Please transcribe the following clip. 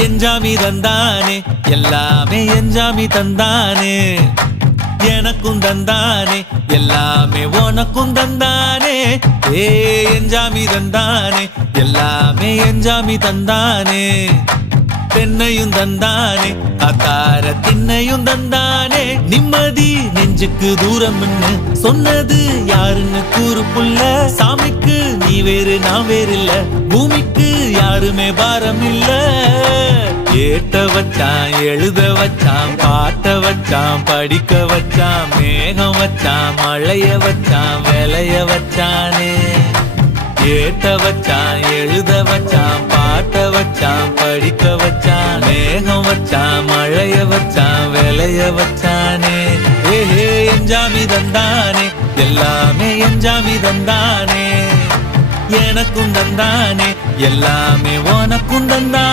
எஞ்சாமி தந்தானே எல்லாமே எஞ்சாமி தந்தானே எனக்கும் தந்தானே எல்லாமே உனக்கும் தந்தானே ஏ எஞ்சாமி தந்தானே எல்லாமே எஞ்சாமி தந்தானே பெண்ணையும் தந்தானே அக்கார திண்ணையும் தந்தானே நிம்மதி நெஞ்சுக்கு தூரம்னு சொன்னது யாருன்னு கூறு புள்ள சாமிக்கு நீ வேறு நான் வேறு இல்ல பூமிக்கு யாருமே பாரம் இல்ல ஏட்ட வச்சான் எழுத வச்சான் பாட்ட வச்சான் படிக்க வச்சான் மேகம் வச்சான் மழைய வச்சான் விளைய வச்சானே ஏட்ட வச்சான் எழுத வச்சான் பாட்ட வச்சான் படிக்க வச்சான் மேகம் வச்சான் மழைய வச்சான் விளைய வச்சானே ஏஹே எஞ்சாமி தந்தானே எல்லாமே எஞ்சாமி தந்தானே எனக்கும் தந்தானே எல்லாமே உனக்கும் தந்தானே